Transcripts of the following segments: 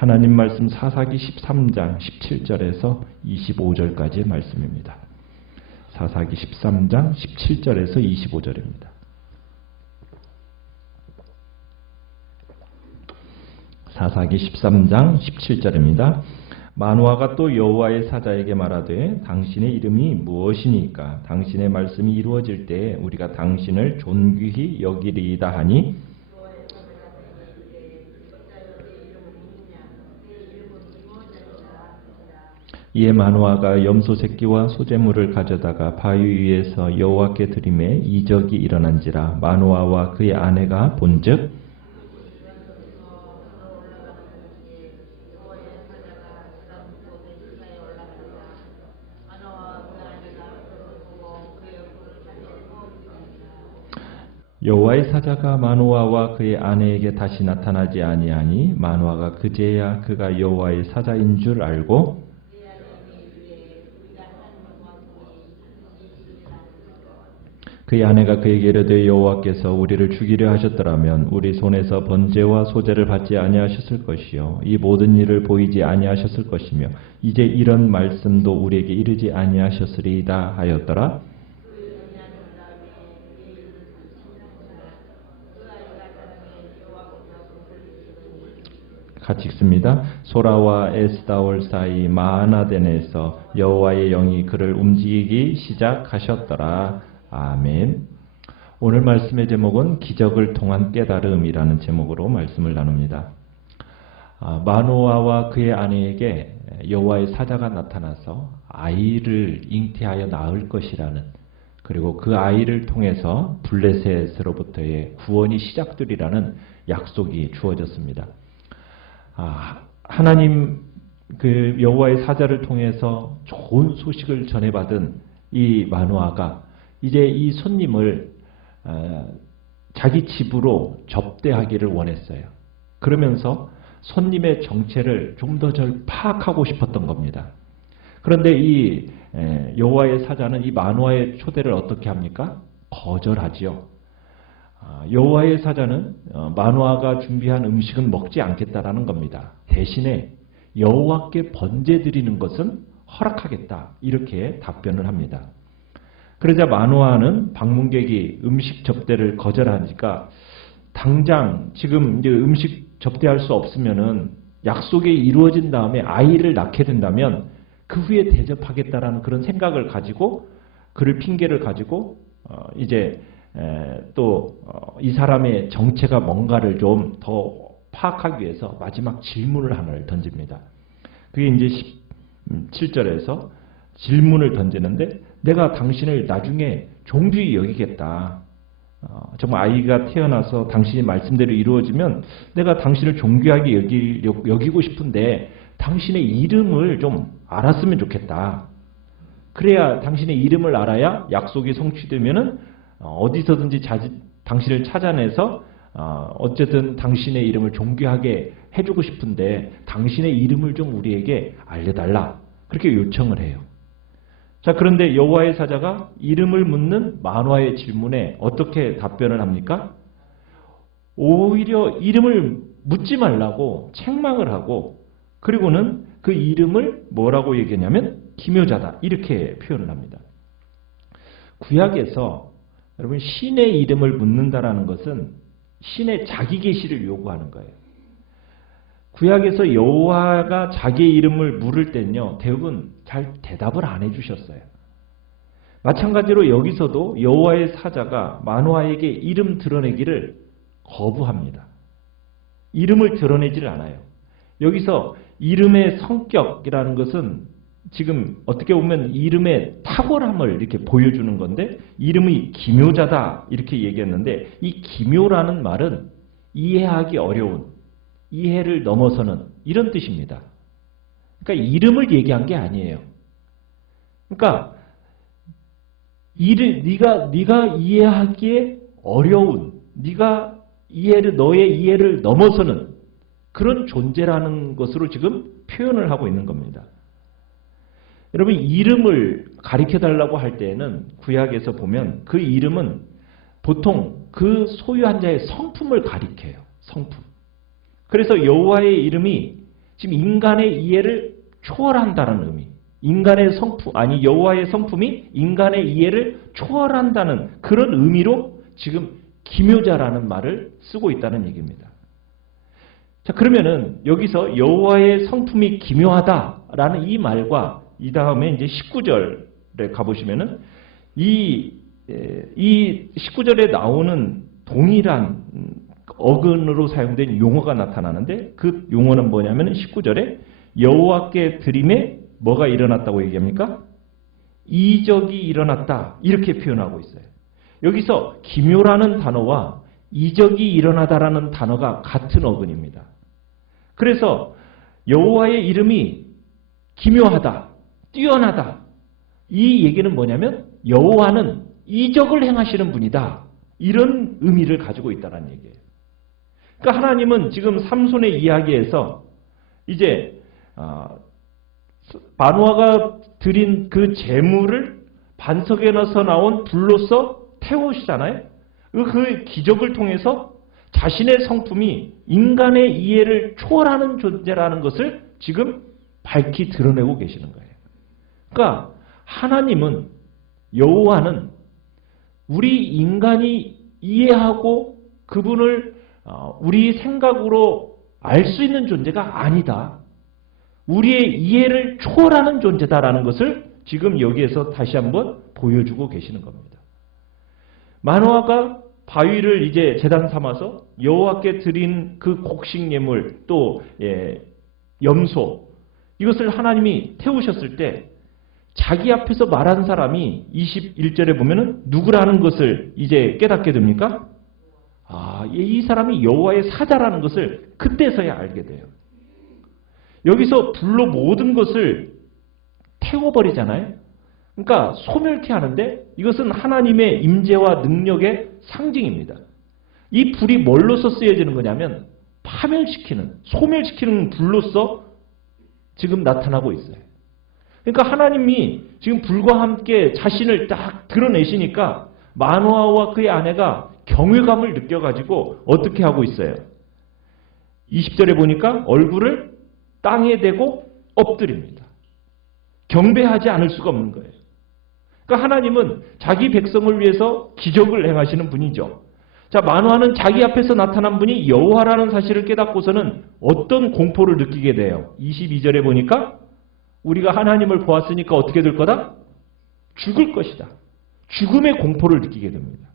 하나님 말씀 사사기 13장 17절에서 25절까지의 말씀입니다. 사사기 13장 17절에서 25절입니다. 사사기 13장 17절입니다. 마노아가 또 여호와의 사자에게 말하되 당신의 이름이 무엇이니까? 당신의 말씀이 이루어질 때에 우리가 당신을 존귀히 여기리이다 하니 이에 마노아가 염소 새끼와 소재물을 가져다가 바위 위에서 여호와께 드리매 이적이 일어난지라. 마노아와 그의 아내가 본즉 여호와의 사자가 마노아와 그의 아내에게 다시 나타나지 아니하니 마노아가 그제야 그가 여호와의 사자인 줄 알고 그의 아내가 그에게 이르되 여호와께서 우리를 죽이려 하셨더라면 우리 손에서 번제와 소제를 받지 아니하셨을 것이요 이 모든 일을 보이지 아니하셨을 것이며 이제 이런 말씀도 우리에게 이르지 아니하셨으리이다 하였더라. 같이 읽습니다. 소라와 에스다올 사이 마하나덴에서 여호와의 영이 그를 움직이기 시작하셨더라. 아멘. 오늘 말씀의 제목은 기적을 통한 깨달음이라는 제목으로 말씀을 나눕니다. 마노아와 그의 아내에게 여호와의 사자가 나타나서 아이를 잉태하여 낳을 것이라는, 그리고 그 아이를 통해서 블레셋으로부터의 구원이 시작되리라는 약속이 주어졌습니다. 하나님 그 여호와의 사자를 통해서 좋은 소식을 전해받은 이 마노아가 이제 이 손님을 자기 집으로 접대하기를 원했어요. 그러면서 손님의 정체를 좀 더 잘 파악하고 싶었던 겁니다. 그런데 이 여호와의 사자는 이 마노아의 초대를 어떻게 합니까? 거절하지요. 여호와의 사자는 마노아가 준비한 음식은 먹지 않겠다라는 겁니다. 대신에 여호와께 번제 드리는 것은 허락하겠다, 이렇게 답변을 합니다. 그러자 마노아는 방문객이 음식 접대를 거절하니까 당장 지금 이제 음식 접대할 수 없으면은 약속이 이루어진 다음에 아이를 낳게 된다면 그 후에 대접하겠다라는 그런 생각을 가지고, 그를 핑계를 가지고 이제 또 이 사람의 정체가 뭔가를 좀 더 파악하기 위해서 마지막 질문을 하나를 던집니다. 그게 이제 17절에서 질문을 던지는데, 내가 당신을 나중에 존귀히 여기겠다. 정말 아이가 태어나서 당신이 말씀대로 이루어지면 내가 당신을 존귀하게 여기고 싶은데 당신의 이름을 좀 알았으면 좋겠다. 그래야 당신의 이름을 알아야 약속이 성취되면은 어디서든지 당신을 찾아내서 어쨌든 당신의 이름을 존귀하게 해주고 싶은데 당신의 이름을 좀 우리에게 알려달라. 그렇게 요청을 해요. 자, 그런데 여호와의 사자가 이름을 묻는 마노아의 질문에 어떻게 답변을 합니까? 오히려 이름을 묻지 말라고 책망을 하고, 그리고는 그 이름을 뭐라고 얘기하냐면 기묘자다, 이렇게 표현을 합니다. 구약에서 여러분 신의 이름을 묻는다라는 것은 신의 자기 계시를 요구하는 거예요. 구약에서 여호와가 자기의 이름을 물을 때는요, 대부분 잘 대답을 안 해주셨어요. 마찬가지로 여기서도 여호와의 사자가 마노아에게 이름 드러내기를 거부합니다. 이름을 드러내지를 않아요. 여기서 이름의 성격이라는 것은 지금 어떻게 보면 이름의 탁월함을 이렇게 보여주는 건데, 이름이 기묘자다 이렇게 얘기했는데, 이 기묘라는 말은 이해하기 어려운, 이해를 넘어서는 이런 뜻입니다. 그러니까 이름을 얘기한 게 아니에요. 그러니까 네가 이해하기에 어려운, 너의 이해를 넘어서는 그런 존재라는 것으로 지금 표현을 하고 있는 겁니다. 여러분, 이름을 가리켜달라고 할 때에는 구약에서 보면 그 이름은 보통 그 소유한 자의 성품을 가리켜요. 성품. 그래서 여호와의 이름이 지금 인간의 이해를 초월한다는 의미. 인간의 성품, 아니 여호와의 성품이 인간의 이해를 초월한다는 그런 의미로 지금 기묘자라는 말을 쓰고 있다는 얘기입니다. 자, 그러면은 여기서 여호와의 성품이 기묘하다라는 이 말과 이 다음에 이제 19절에 가보시면은 이 19절에 나오는 동일한 어근으로 사용된 용어가 나타나는데 그 용어는 뭐냐면 19절에 여호와께 드림에 뭐가 일어났다고 얘기합니까? 이적이 일어났다 이렇게 표현하고 있어요. 여기서 기묘라는 단어와 이적이 일어나다라는 단어가 같은 어근입니다. 그래서 여호와의 이름이 기묘하다, 뛰어나다 이 얘기는 뭐냐면 여호와는 이적을 행하시는 분이다 이런 의미를 가지고 있다는 얘기예요. 그러니까 하나님은 지금 삼손의 이야기에서 이제 마노아가 드린 그 재물을 반석에 넣어서 나온 불로서 태우시잖아요. 그 기적을 통해서 자신의 성품이 인간의 이해를 초월하는 존재라는 것을 지금 밝히 드러내고 계시는 거예요. 그러니까 하나님은, 여호와는 우리 인간이 이해하고 그분을 우리 생각으로 알 수 있는 존재가 아니다. 우리의 이해를 초월하는 존재다라는 것을 지금 여기에서 다시 한번 보여주고 계시는 겁니다. 마노아가 바위를 이제 제단 삼아서 여호와께 드린 그 곡식 예물 또 염소 이것을 하나님이 태우셨을 때 자기 앞에서 말한 사람이 21절에 보면은 누구라는 것을 이제 깨닫게 됩니까? 이 사람이 여호와의 사자라는 것을 그때서야 알게 돼요. 여기서 불로 모든 것을 태워버리잖아요. 그러니까 소멸케 하는데 이것은 하나님의 임재와 능력의 상징입니다. 이 불이 뭘로서 쓰여지는 거냐면 파멸시키는, 소멸시키는 불로서 지금 나타나고 있어요. 그러니까 하나님이 지금 불과 함께 자신을 딱 드러내시니까 마노아와 그의 아내가 경외감을 느껴가지고 어떻게 하고 있어요? 20절에 보니까 얼굴을 땅에 대고 엎드립니다. 경배하지 않을 수가 없는 거예요. 그러니까 하나님은 자기 백성을 위해서 기적을 행하시는 분이죠. 자, 마노아는 자기 앞에서 나타난 분이 여호와라는 사실을 깨닫고서는 어떤 공포를 느끼게 돼요? 22절에 보니까 우리가 하나님을 보았으니까 어떻게 될 거다? 죽을 것이다. 죽음의 공포를 느끼게 됩니다.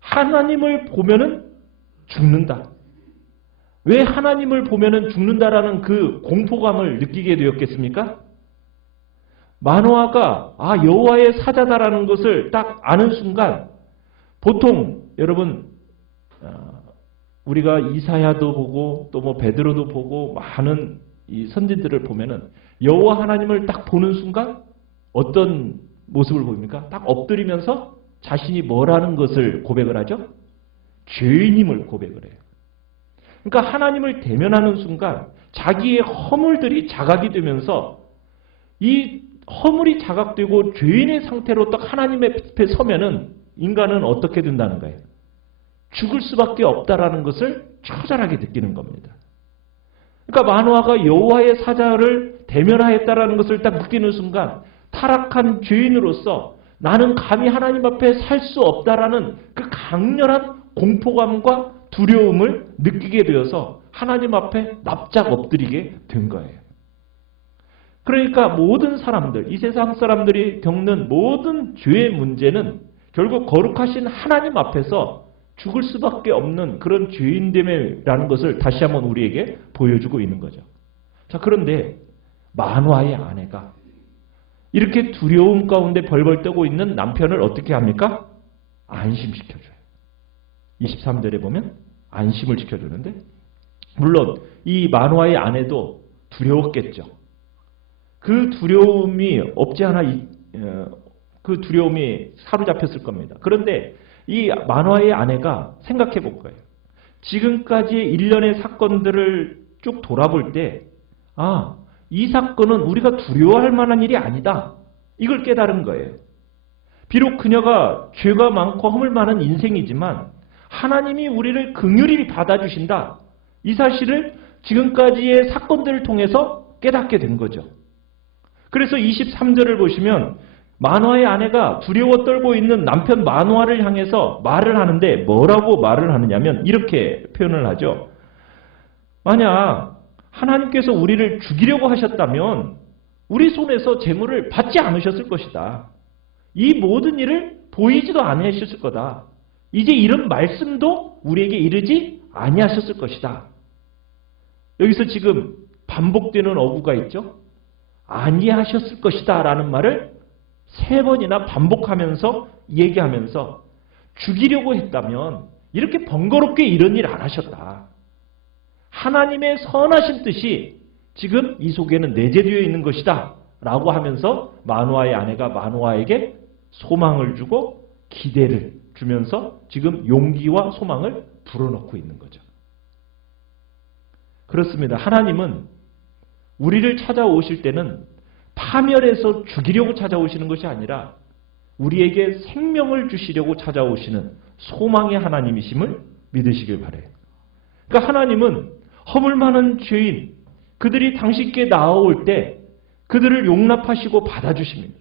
하나님을 보면은 죽는다. 왜 하나님을 보면은 죽는다라는 그 공포감을 느끼게 되었겠습니까? 마노아가 여호와의 사자다라는 것을 딱 아는 순간 보통 여러분 우리가 이사야도 보고 또 뭐 베드로도 보고 많은 이 선진들을 보면은 여호와 하나님을 딱 보는 순간 어떤 모습을 보입니까? 딱 엎드리면서 자신이 뭐라는 것을 고백을 하죠? 죄인임을 고백을 해요. 그러니까 하나님을 대면하는 순간 자기의 허물들이 자각이 되면서 이 허물이 자각되고 죄인의 상태로 딱 하나님 앞에 서면은 인간은 어떻게 된다는 거예요? 죽을 수밖에 없다라는 것을 처절하게 느끼는 겁니다. 그러니까 마노아가 여호와의 사자를 대면하였다라는 것을 딱 느끼는 순간 타락한 죄인으로서 나는 감히 하나님 앞에 살 수 없다라는 그 강렬한 공포감과 두려움을 느끼게 되어서 하나님 앞에 납작 엎드리게 된 거예요. 그러니까 모든 사람들, 이 세상 사람들이 겪는 모든 죄의 문제는 결국 거룩하신 하나님 앞에서 죽을 수밖에 없는 그런 죄인됨이라는 것을 다시 한번 우리에게 보여주고 있는 거죠. 자, 그런데 마노아의 아내가 이렇게 두려움 가운데 벌벌 떠고 있는 남편을 어떻게 합니까? 안심시켜줘요. 23절에 보면 안심을 시켜주는데 물론 이 마노아의 아내도 두려웠겠죠. 그 두려움이 없지 않아 그 두려움이 사로잡혔을 겁니다. 그런데 이 마노아의 아내가 생각해 볼 거예요. 지금까지의 일련의 사건들을 쭉 돌아볼 때 이 사건은 우리가 두려워할 만한 일이 아니다. 이걸 깨달은 거예요. 비록 그녀가 죄가 많고 허물 많은 인생이지만 하나님이 우리를 긍휼히 받아주신다. 이 사실을 지금까지의 사건들을 통해서 깨닫게 된 거죠. 그래서 23절을 보시면 마노아의 아내가 두려워 떨고 있는 남편 마노아를 향해서 말을 하는데 뭐라고 말을 하느냐면 이렇게 표현을 하죠. 만약 하나님께서 우리를 죽이려고 하셨다면 우리 손에서 재물을 받지 않으셨을 것이다. 이 모든 일을 보이지도 아니하셨을 거다. 이제 이런 말씀도 우리에게 이르지 아니하셨을 것이다. 여기서 지금 반복되는 어구가 있죠. 아니하셨을 것이다 라는 말을 3번이나 반복하면서 얘기하면서 죽이려고 했다면 이렇게 번거롭게 이런 일 안 하셨다. 하나님의 선하신 뜻이 지금 이 속에는 내재되어 있는 것이다 라고 하면서 마노아의 아내가 마노아에게 소망을 주고 기대를 주면서 지금 용기와 소망을 불어넣고 있는 거죠. 그렇습니다. 하나님은 우리를 찾아오실 때는 파멸해서 죽이려고 찾아오시는 것이 아니라 우리에게 생명을 주시려고 찾아오시는 소망의 하나님이심을 믿으시길 바라요. 그러니까 하나님은 허물 많은 죄인, 그들이 당신께 나아올 때 그들을 용납하시고 받아주십니다.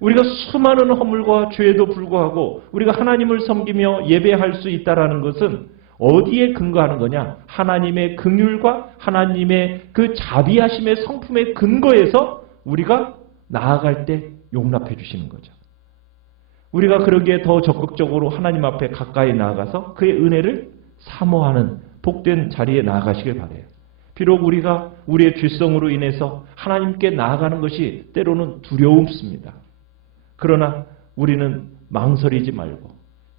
우리가 수많은 허물과 죄에도 불구하고 우리가 하나님을 섬기며 예배할 수 있다는 것은 어디에 근거하는 거냐? 하나님의 긍휼과 하나님의 그 자비하심의 성품의 근거에서 우리가 나아갈 때 용납해 주시는 거죠. 우리가 그러기에 더 적극적으로 하나님 앞에 가까이 나아가서 그의 은혜를 사모하는 복된 자리에 나아가시길 바라요. 비록 우리가 우리의 죄성으로 인해서 하나님께 나아가는 것이 때로는 두려움습니다. 그러나 우리는 망설이지 말고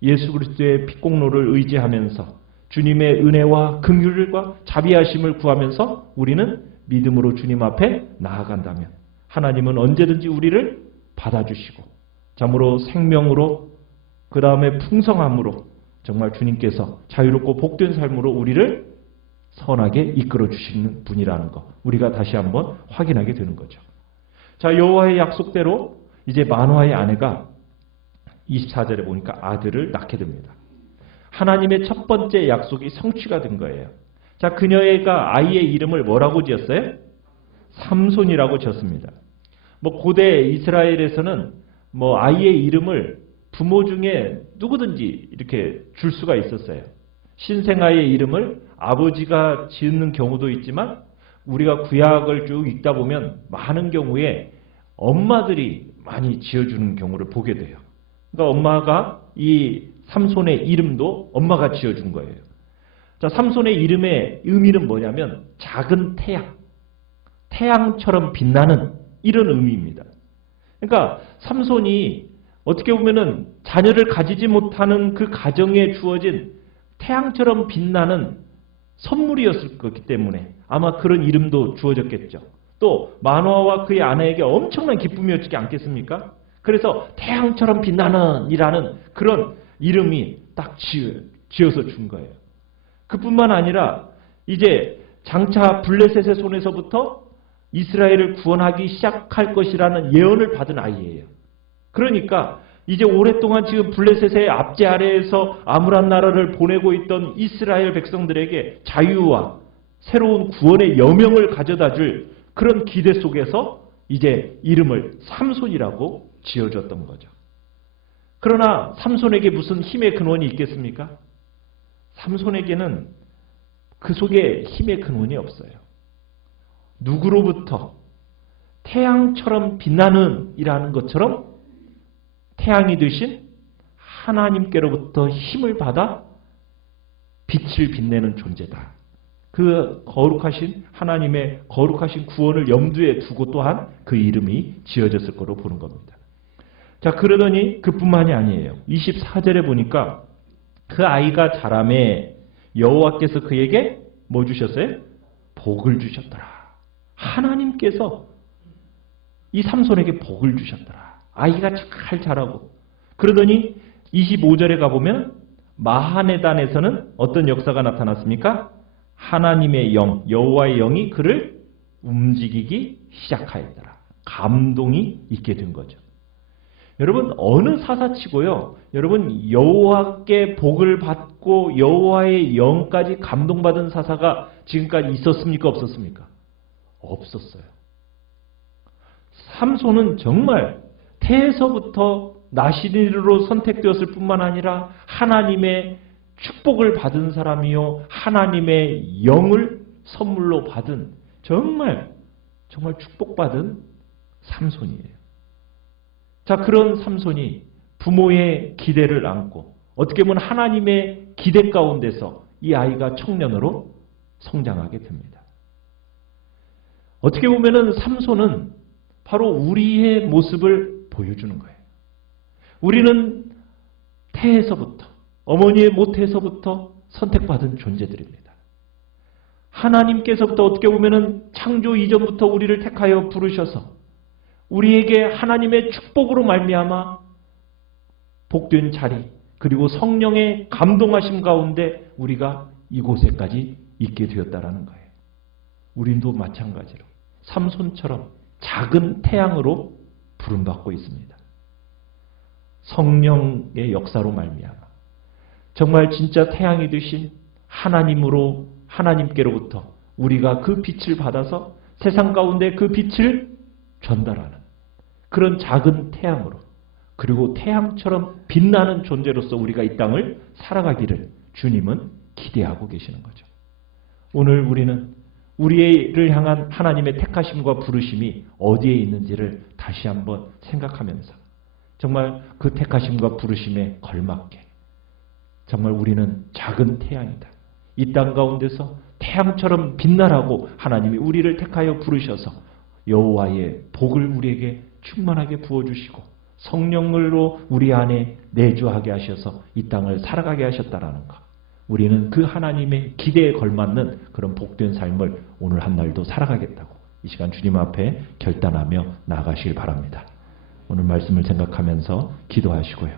예수 그리스도의 피공로를 의지하면서 주님의 은혜와 긍휼과 자비하심을 구하면서 우리는 믿음으로 주님 앞에 나아간다면 하나님은 언제든지 우리를 받아주시고 참으로 생명으로 그 다음에 풍성함으로 정말 주님께서 자유롭고 복된 삶으로 우리를 선하게 이끌어 주시는 분이라는 것 우리가 다시 한번 확인하게 되는 거죠. 자, 여호와의 약속대로 이제 마노아의 아내가 24절에 보니까 아들을 낳게 됩니다. 하나님의 첫 번째 약속이 성취가 된 거예요. 자, 그녀가 아이의 이름을 뭐라고 지었어요? 삼손이라고 지었습니다. 고대 이스라엘에서는 아이의 이름을 부모 중에 누구든지 이렇게 줄 수가 있었어요. 신생아의 이름을 아버지가 지은 경우도 있지만 우리가 구약을 쭉 읽다 보면 많은 경우에 엄마들이 많이 지어주는 경우를 보게 돼요. 그러니까 엄마가 이 삼손의 이름도 엄마가 지어준 거예요. 자, 삼손의 이름의 의미는 뭐냐면 작은 태양, 태양처럼 빛나는 이런 의미입니다. 그러니까 삼손이 어떻게 보면은 자녀를 가지지 못하는 그 가정에 주어진 태양처럼 빛나는 선물이었을 거기 때문에 아마 그런 이름도 주어졌겠죠. 또 마노아와 그의 아내에게 엄청난 기쁨이었지 않겠습니까? 그래서 태양처럼 빛나는 이라는 그런 이름이 딱 지어서 준 거예요. 그뿐만 아니라 이제 장차 블레셋의 손에서부터 이스라엘을 구원하기 시작할 것이라는 예언을 받은 아이예요. 그러니까 이제 오랫동안 지금 블레셋의 압제 아래에서 암울한 나라를 보내고 있던 이스라엘 백성들에게 자유와 새로운 구원의 여명을 가져다 줄 그런 기대 속에서 이제 이름을 삼손이라고 지어줬던 거죠. 그러나 삼손에게 무슨 힘의 근원이 있겠습니까? 삼손에게는 그 속에 힘의 근원이 없어요. 누구로부터? 태양처럼 빛나는 이라는 것처럼 태양이 되신 하나님께로부터 힘을 받아 빛을 빛내는 존재다. 그 거룩하신 하나님의 거룩하신 구원을 염두에 두고 또한 그 이름이 지어졌을 거로 보는 겁니다. 자, 그러더니 그뿐만이 아니에요. 24절에 보니까 그 아이가 자라매 여호와께서 그에게 뭐 주셨어요? 복을 주셨더라. 하나님께서 이 삼손에게 복을 주셨더라. 아이가 잘 자라고. 그러더니 25절에 가보면 마하네단에서는 어떤 역사가 나타났습니까? 하나님의 영, 여호와의 영이 그를 움직이기 시작하였더라. 감동이 있게 된 거죠. 여러분 어느 사사치고요. 여러분 여호와께 복을 받고 여호와의 영까지 감동받은 사사가 지금까지 있었습니까? 없었습니까? 없었어요. 삼손은 정말 태에서부터 나시린으로 선택되었을 뿐만 아니라 하나님의 축복을 받은 사람이요. 하나님의 영을 선물로 받은 정말 축복받은 삼손이에요. 자, 그런 삼손이 부모의 기대를 안고 어떻게 보면 하나님의 기대 가운데서 이 아이가 청년으로 성장하게 됩니다. 어떻게 보면은 삼손은 바로 우리의 모습을 보여주는 거예요. 우리는 태에서부터 어머니의 모태에서부터 선택받은 존재들입니다. 하나님께서부터 어떻게 보면은 창조 이전부터 우리를 택하여 부르셔서 우리에게 하나님의 축복으로 말미암아 복된 자리 그리고 성령의 감동하심 가운데 우리가 이곳에까지 있게 되었다라는 거예요. 우리도 마찬가지로 삼손처럼 작은 태양으로 부름받고 있습니다. 성령의 역사로 말미암아 정말 진짜 태양이 되신 하나님께로부터 우리가 그 빛을 받아서 세상 가운데 그 빛을 전달하는 그런 작은 태양으로 그리고 태양처럼 빛나는 존재로서 우리가 이 땅을 살아가기를 주님은 기대하고 계시는 거죠. 오늘 우리는 우리를 향한 하나님의 택하심과 부르심이 어디에 있는지를 다시 한번 생각하면서 정말 그 택하심과 부르심에 걸맞게 정말 우리는 작은 태양이다. 이 땅 가운데서 태양처럼 빛나라고 하나님이 우리를 택하여 부르셔서 여호와의 복을 우리에게 충만하게 부어주시고 성령으로 우리 안에 내주하게 하셔서 이 땅을 살아가게 하셨다라는 것. 우리는 그 하나님의 기대에 걸맞는 그런 복된 삶을 오늘 한 날도 살아가겠다고 이 시간 주님 앞에 결단하며 나아가시길 바랍니다. 오늘 말씀을 생각하면서 기도하시고요.